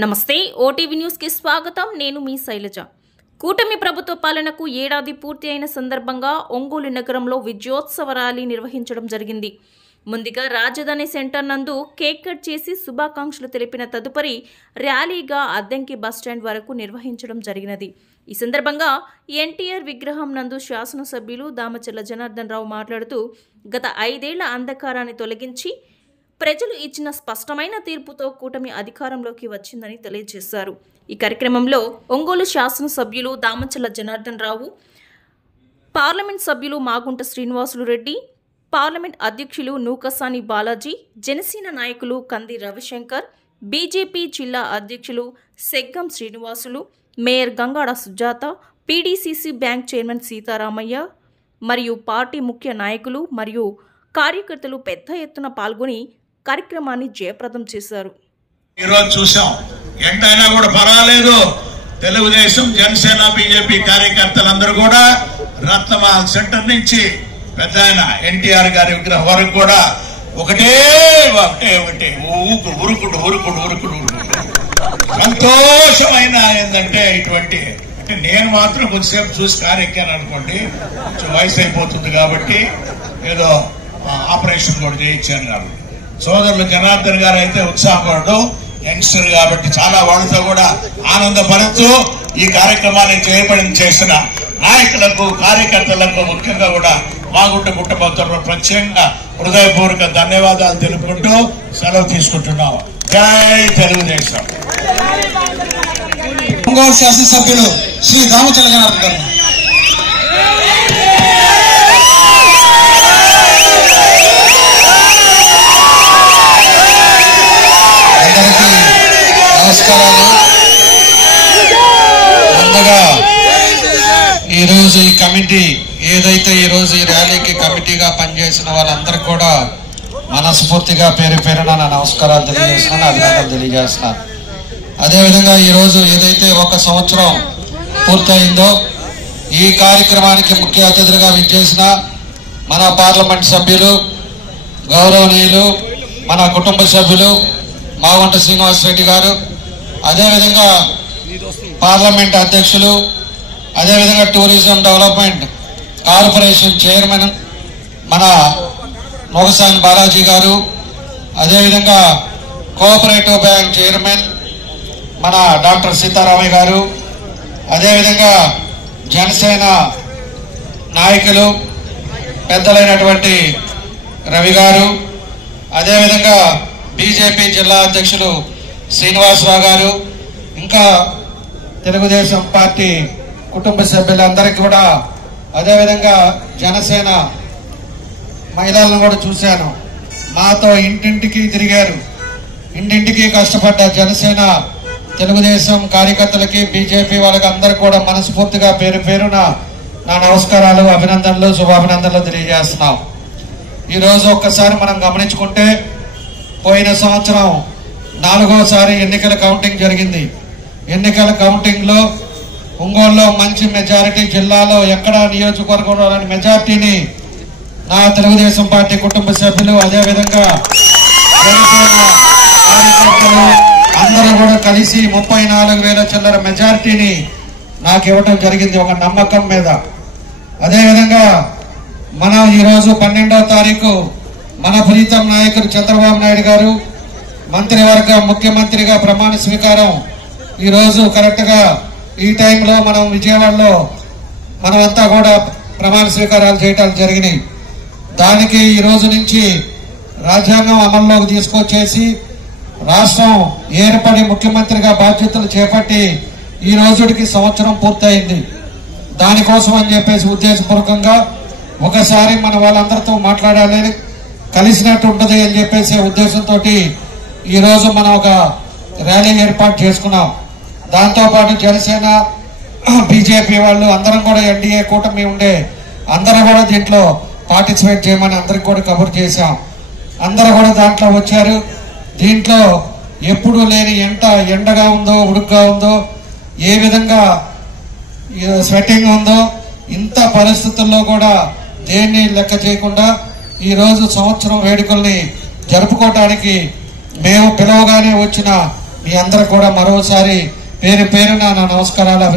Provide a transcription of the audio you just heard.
నమస్తే OTV news కి స్వాగతం। నేను మీ శైలజ। కూటమి ప్రభుత్వ పాలనకు ఏడాది పూర్తి అయిన సందర్భంగా ఒంగోలు నగరంలో విజయోత్సవ ర్యాలీ నిర్వహించడం జరిగింది। ముందుగా రాజధాని సెంటర్ నందు కేక్ కట్ చేసి శుభాకాంక్షలు తెలిపిన తదుపరి ర్యాలీగా అద్దంకి బస్టాండ్ వరకు నిర్వహించడం జరిగినది। ఈ సందర్భంగా ఎన్టీఆర్ విగ్రహం నందు శాసనసభ్యులు దామచర్ల జనార్దన్ రావు మాట్లాడుతూ గత 5 ఏళ్ల అంధకారాన్ని తొలగించి ప్రజలు ఇచ్చిన స్పష్టమైన తీర్పుతో కూటమి అధికారంలోకి వచ్చిందని తెలియజేశారు। ఈ కార్యక్రమంలో ఒంగోలు శాసనసభ్యులు దామచర్ల జనార్దన్ రావు, పార్లమెంట్ సభ్యులు మాగుంట శ్రీనివాసులు రెడ్డి, పార్లమెంట్ అధ్యక్షులు నూకసాని బాలాజీ, జనసేన నాయకులు కంది రవిశంకర్, బీజేపీ జిల్లా అధ్యక్షులు Seggam Srinivasulu, mayor Gangada Sujatha, PDCC bank chairman Seetharamaiah మరియు పార్టీ ముఖ్య నాయకులు మరియు కార్యకర్తలు పెద్ద ఎత్తున పాల్గొని కార్యక్రమాన్ని జయప్రదం చేశారు। ఈరోజు చూసాం, ఎంతైనా కూడా పర్వాలేదు, తెలుగుదేశం జనసేన బీజేపీ కార్యకర్తలందరూ కూడా రత్నమహల్ సెంటర్ నుంచి పెద్ద ఆయన ఎన్టీఆర్ గారి విగ్రహం వరకు కూడా ఒకటే ఉరుకుడు సంతోషమైన ఏంటంటే ఇటువంటి అంటే నేను మాత్రం కొద్దిసేపు చూసి కారు ఎక్కాను అనుకోండి, కొంచెం వయసు అయిపోతుంది కాబట్టి ఏదో ఆపరేషన్ కూడా చేయించాను కాబట్టి సోదరులు జనార్దన్ గారు అయితే ఉత్సాహపడడం యంగ్స్టర్ కాబట్టి చాలా వాళ్ళతో కూడా ఆనందపడుతూ ఈ కార్యక్రమాన్ని చేసిన నాయకులకు కార్యకర్తలకు ముఖ్యంగా కూడా మాగుంట పుట్టబోతున్న ప్రత్యేకంగా హృదయపూర్వక ధన్యవాదాలు తెలుపుకుంటూ సెలవు తీసుకుంటున్నాం। జై తెలుగుదేశం। ఒంగోలు శాసనసభ్యులు శ్రీ దామచర్ల జనార్దన్ గారు నమస్కారాలు। ముందుగా ఈరోజు ఈ కమిటీ ఏదైతే ఈరోజు ఈ ర్యాలీకి కమిటీగా పనిచేసిన వాళ్ళందరికీ కూడా మనస్ఫూర్తిగా పేరు పేరున నా నమస్కారాలు తెలియజేస్తున్నాను, అభినందనలు తెలియజేస్తున్నాను। అదేవిధంగా ఈరోజు ఏదైతే 1 సంవత్సరం పూర్తయిందో ఈ కార్యక్రమానికి ముఖ్య అతిథులుగా విచ్చేసిన మన పార్లమెంట్ సభ్యులు గౌరవనీయులు మన కుటుంబ సభ్యులు మాగుంట శ్రీనివాసరెడ్డి గారు, అదేవిధంగా పార్లమెంట్ అధ్యక్షులు, అదేవిధంగా టూరిజం డెవలప్మెంట్ కార్పొరేషన్ చైర్మన్ మన నూకసాని బాలాజీ గారు, అదేవిధంగా కోఆపరేటివ్ బ్యాంక్ చైర్మన్ మన డాక్టర్ సీతారామయ్య గారు, అదేవిధంగా జనసేన నాయకులు పెద్దలైనటువంటి రవి గారు, అదేవిధంగా బీజేపీ జిల్లా అధ్యక్షులు శ్రీనివాసరావు గారు, ఇంకా తెలుగుదేశం పార్టీ కుటుంబ సభ్యులందరికీ కూడా, అదేవిధంగా జనసేన మహిళలను కూడా చూశాను, మాతో ఇంటింటికి తిరిగారు, ఇంటింటికి కష్టపడ్డ జనసేన తెలుగుదేశం కార్యకర్తలకి బీజేపీ వాళ్ళకి అందరికీ కూడా మనస్ఫూర్తిగా పేరు పేరున నా నమస్కారాలు, అభినందనలు, శుభాభినందనలు తెలియజేస్తున్నాం। ఈరోజు ఒక్కసారి మనం గమనించుకుంటే పోయిన సంవత్సరం 4వసారి ఎన్నికల కౌంటింగ్ జరిగింది। ఎన్నికల కౌంటింగ్ లో ఒంగోలులో మంచి మెజారిటీ, జిల్లాలో ఎక్కడ నియోజకవర్గంలో మెజారిటీని నా తెలుగుదేశం పార్టీ కుటుంబ సభ్యులు అదేవిధంగా కార్యకర్తలు అందరూ కూడా కలిసి 34,000 చిల్లర మెజారిటీని నాకు ఇవ్వడం జరిగింది ఒక నమ్మకం మీద। అదేవిధంగా మనం ఈరోజు 12వ తారీఖు మన ప్రీతం నాయకుడు చంద్రబాబు నాయుడు గారు మంత్రివర్గ ముఖ్యమంత్రిగా ప్రమాణ స్వీకారం ఈరోజు కరెక్ట్ గా ఈ టైంలో మనం విజయవాడలో మనమంతా కూడా ప్రమాణ స్వీకారాలు చేయటాలు జరిగినాయి। దానికి ఈ రోజు నుంచి రాజ్యాంగం అమల్లోకి తీసుకొచ్చేసి రాష్ట్రం ఏర్పడి ముఖ్యమంత్రిగా బాధ్యతలు చేపట్టి ఈ రోజుకి సంవత్సరం పూర్తయింది। దానికోసం అని చెప్పేసి ఉద్దేశపూర్వకంగా ఒకసారి మన వాళ్ళందరితో మాట్లాడాలి, కలిసినట్టు ఉంటది అని చెప్పేసి ఉద్దేశంతో ఈ రోజు మనం ఒక ర్యాలీ ఏర్పాటు చేసుకున్నాం। దాంతో పాటు జనసేన బీజేపీ వాళ్ళు అందరం కూడా ఎన్డీఏ కూటమి ఉండే అందరూ కూడా దీంట్లో పార్టిసిపేట్ చేయమని అందరికి కూడా కబురు చేశాం। అందరూ కూడా దాంట్లో వచ్చారు। దీంట్లో ఎప్పుడు లేని ఎండగా ఉందో ఉడుగ్గా ఉందో ఏ విధంగా స్వెట్టింగ్ ఉందో ఇంత పరిస్థితుల్లో కూడా దేన్ని లెక్క చేయకుండా ఈ రోజు సంవత్సరం వేడుకల్ని జరుపుకోవడానికి మేము పిలవగానే వచ్చిన మీ అందరూ కూడా మరోసారి పేరు పేరున నా నమస్కారాలు